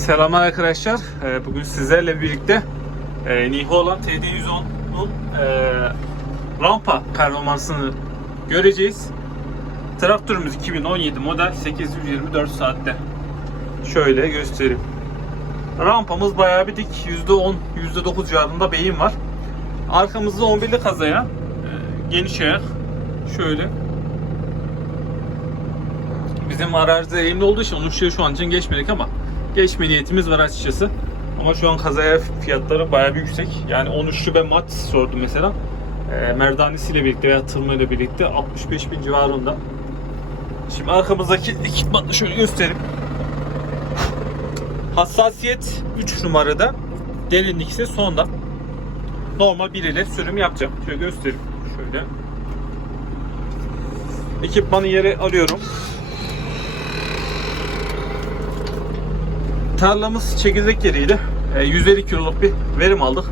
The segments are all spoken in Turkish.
Selamlar arkadaşlar. Ee, Bugün sizlerle birlikte e, Niho olan TD110'un e, rampa performansını göreceğiz. Traktörümüz 2017 model 824 saatte. Şöyle göstereyim. Rampamız bayağı bir dik. %10, %9 civarında beyin var. Arkamızda 11'li kazaya e, geniş ayak. Şöyle. Bizim arazide eğimli olduğu için onun şu an için geçmedik ama geçme niyetimiz var açıkçası. Ama şu an kazaya fiyatları bayağı bir yüksek. Yani 13'lü ben mat sordum mesela. E, merdanesiyle birlikte veya tırmayla birlikte 65 bin civarında. Şimdi arkamızdaki ekipmanı şöyle göstereyim. Hassasiyet 3 numarada. Derinlik ise sonda. Normal bir ile sürüm yapacağım. Şöyle göstereyim. Şöyle. Ekipmanı yere alıyorum. Tarlamız çekirdek yeriydi. E, 150 kiloluk bir verim aldık.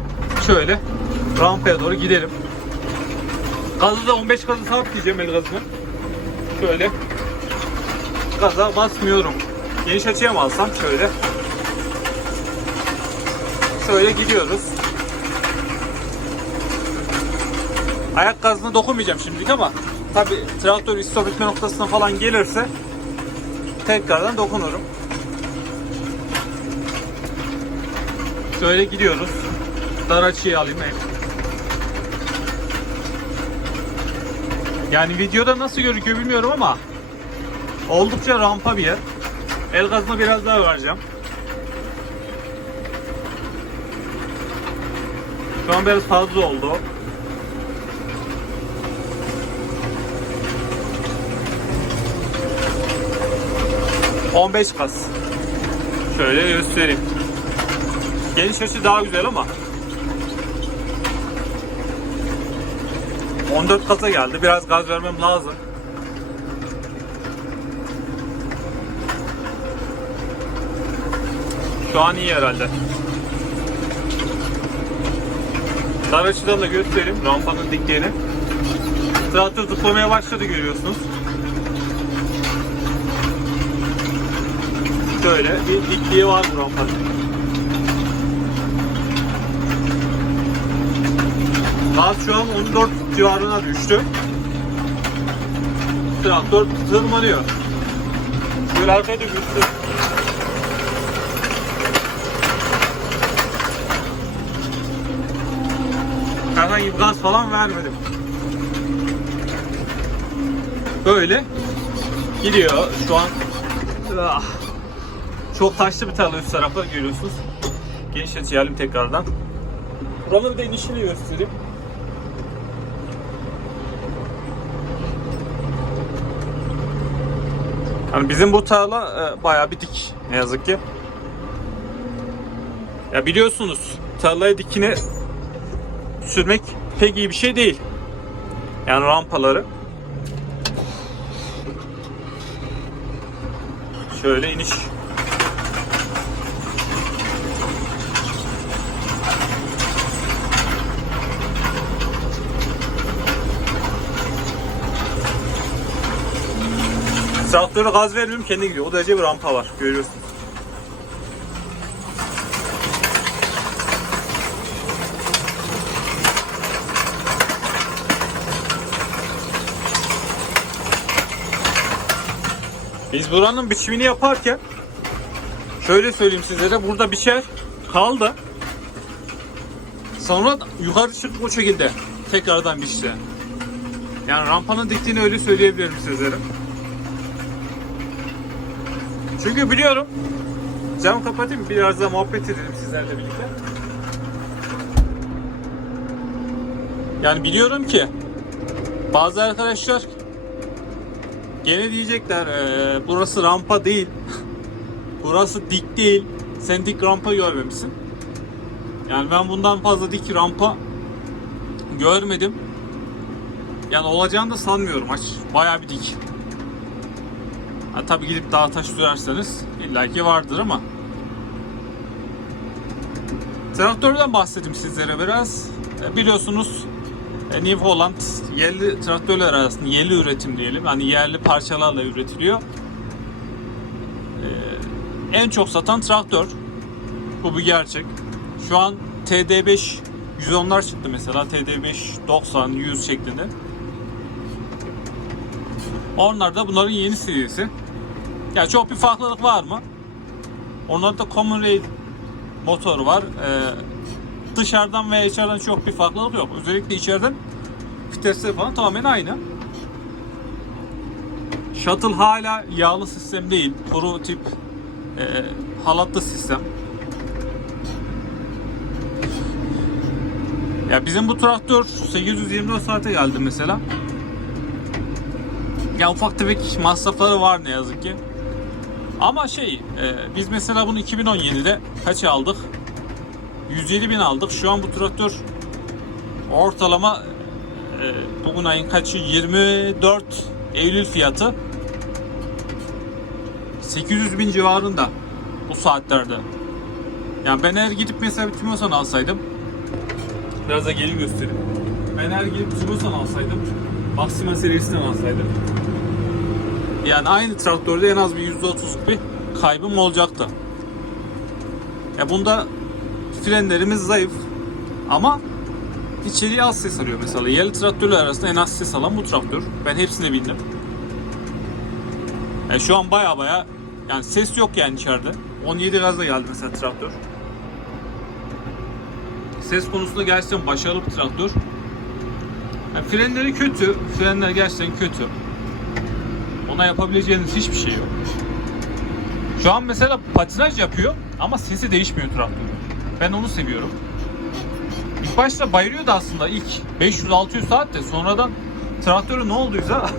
Şöyle rampaya doğru gidelim. Gazı da 15 gazı sabitleyeceğim el gazını. Şöyle gaza basmıyorum. Geniş açıya mı alsam şöyle. Şöyle gidiyoruz. Ayak gazına dokunmayacağım şimdilik ama tabi traktör istop etme noktasına falan gelirse tekrardan dokunurum. Şöyle gidiyoruz. Dar açıyı alayım. Yani videoda nasıl gözüküyor bilmiyorum ama oldukça rampa bir yer. El gazına biraz daha vereceğim. Şu an biraz fazla oldu. ...15 kas. Şöyle göstereyim. Geniş açı daha güzel ama 14 kasa geldi. Biraz gaz vermem lazım. Şu an iyi herhalde. Dar açıdan da göstereyim rampanın dikliğini. Traktör zıplamaya başladı görüyorsunuz. Şöyle bir dikliği var bu rampanın. Gaz şu an 14 civarına düştü. Traktör tırmanıyor. Şöyle arkaya da göster. Herhangi bir gaz falan vermedim. Böyle gidiyor şu an. Ah. Çok taşlı bir tarla üst tarafı görüyorsunuz. Geniş açıyalım tekrardan. Bir de inişini göstereyim. Yani bizim bu tarla e, bayağı bir dik ne yazık ki. Ya biliyorsunuz tarlaya dikine sürmek pek iyi bir şey değil. Yani rampaları. Şöyle iniş. Traktörü gaz vermiyorum kendi gidiyor. O derece bir rampa var. Görüyorsunuz. Biz buranın biçimini yaparken şöyle söyleyeyim sizlere burada biçer kaldı. Sonra yukarı çıkıp o şekilde tekrardan biçti. Yani rampanın diktiğini öyle söyleyebilirim sizlere. Çünkü biliyorum. Cam kapatayım biraz da muhabbet edelim sizlerle birlikte. Yani biliyorum ki bazı arkadaşlar gene diyecekler "Ee, burası rampa değil. burası dik değil. Sen dik rampa görmemişsin. Yani ben bundan fazla dik rampa görmedim. Yani olacağını da sanmıyorum aç. Bayağı bir dik. Ha, tabii gidip dağ taş sürerseniz illaki vardır ama Traktörden bahsedeyim sizlere biraz. E, Biliyorsunuz e, New Holland yerli traktörler arasında yerli üretim diyelim. Hani yerli parçalarla üretiliyor. E, en çok satan traktör. Bu bir gerçek. Şu an TD5 110'lar çıktı mesela. TD5 90, 100 şeklinde. Onlar da bunların yeni serisi. Ya çok bir farklılık var mı? Onlarda Common Rail motoru var. Ee, dışarıdan veya içeriden çok bir farklılık yok. Özellikle içeriden vitesleri falan tamamen aynı. Shuttle hala yağlı sistem değil. Kuru tip e, halatlı sistem. Ya bizim bu traktör 824 saate geldi mesela. Ya ufak tefek masrafları var ne yazık ki. Ama şey, e, biz mesela bunu 2017'de kaç aldık? 107 bin aldık. Şu an bu traktör ortalama e, bugün ayın kaçı? 24 Eylül fiyatı 800 bin civarında bu saatlerde. Yani ben eğer gidip mesela bir Timosan alsaydım biraz da gelin göstereyim. Ben eğer gidip Timosan alsaydım Maxima serisinden alsaydım yani aynı traktörde en az bir %30'luk bir kaybım olacaktı. Ya bunda frenlerimiz zayıf ama içeriye az ses alıyor mesela. Yerli traktörler arasında en az ses alan bu traktör. Ben hepsine bindim. E şu an baya baya yani ses yok yani içeride. 17 gazla geldi mesela traktör. Ses konusunda gerçekten başarılı bir traktör. Yani frenleri kötü. Frenler gerçekten kötü. Ona yapabileceğiniz hiçbir şey yok. Şu an mesela patinaj yapıyor ama sesi değişmiyor traktörün. Ben onu seviyorum. İlk başta bayılıyordu aslında ilk 500-600 saatte sonradan traktörü ne olduysa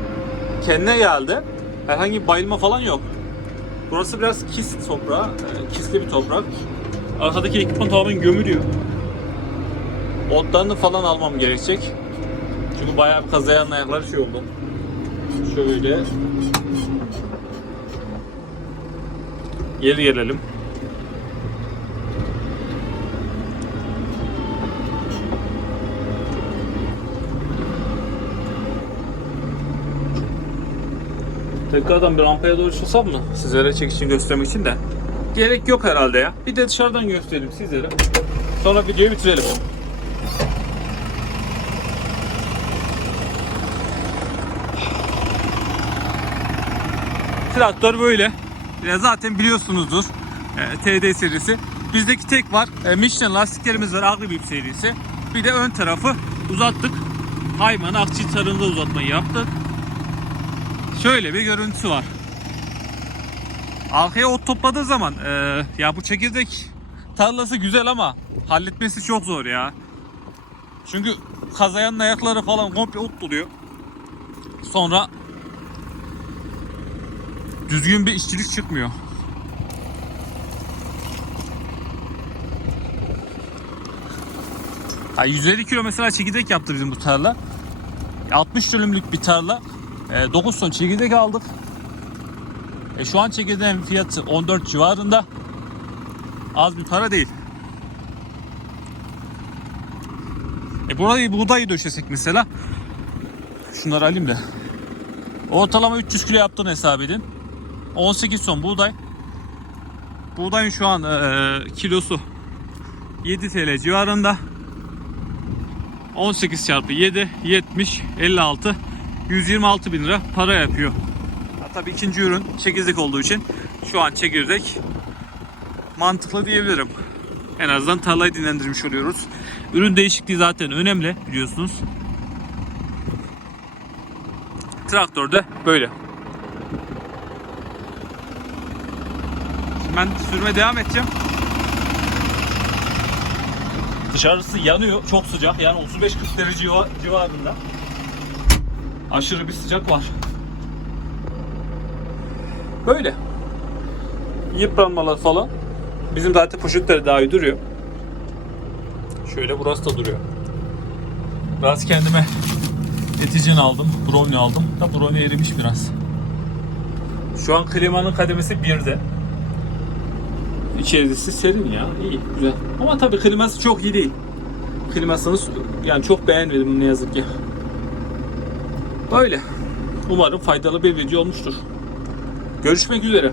kendine geldi. Herhangi bir bayılma falan yok. Burası biraz kis toprağı, e, kisli bir toprak. Arkadaki ekipman tamamen gömülüyor. Otlarını falan almam gerekecek. Çünkü bayağı bir kazayan ayakları şey oldu. Şöyle geri gelelim. Tekrardan bir rampaya doğru çıksam mı? Sizlere çekişini göstermek için de. Gerek yok herhalde ya. Bir de dışarıdan göstereyim sizlere. Sonra videoyu bitirelim. Traktör böyle. Ya zaten biliyorsunuzdur. e, TD serisi. Bizdeki tek var. E, Michelin lastiklerimiz var. Agribip serisi. Bir de ön tarafı uzattık. Hayman akçı tarımda uzatmayı yaptık. Şöyle bir görüntüsü var. Arkaya ot topladığı zaman e, ya bu çekirdek tarlası güzel ama halletmesi çok zor ya. Çünkü kazayanın ayakları falan komple ot doluyor. Sonra düzgün bir işçilik çıkmıyor. Ha, 150 kilo mesela çekirdek yaptı bizim bu tarla. 60 dönümlük bir tarla. E, 9 ton çekirdek aldık. E, şu an çekirdeğin fiyatı 14 civarında. Az bir para değil. E burayı buğdayı döşesek mesela. Şunları alayım da. Ortalama 300 kilo yaptığını hesap edin. 18 ton buğday. Buğdayın şu an e, kilosu 7 TL civarında. 18 çarpı 7 70 56 126 bin lira para yapıyor. Ha, tabii ikinci ürün çekirdek olduğu için şu an çekirdek mantıklı diyebilirim. En azından tarlayı dinlendirmiş oluyoruz. Ürün değişikliği zaten önemli biliyorsunuz. Traktör de böyle. Şimdi ben sürmeye devam edeceğim. Dışarısı yanıyor. Çok sıcak. Yani 35-40 derece civa- civarında. Aşırı bir sıcak var. Böyle. Yıpranmalar falan. Bizim zaten poşetleri daha iyi duruyor. Şöyle burası da duruyor. Biraz kendime eticin aldım. Brownie aldım. Da brownie erimiş biraz. Şu an klimanın kademesi 1'de. İçerisi serin ya. iyi güzel. Ama tabii kliması çok iyi değil. Klimasını yani çok beğenmedim ne yazık ki. Böyle. Umarım faydalı bir video olmuştur. Görüşmek üzere.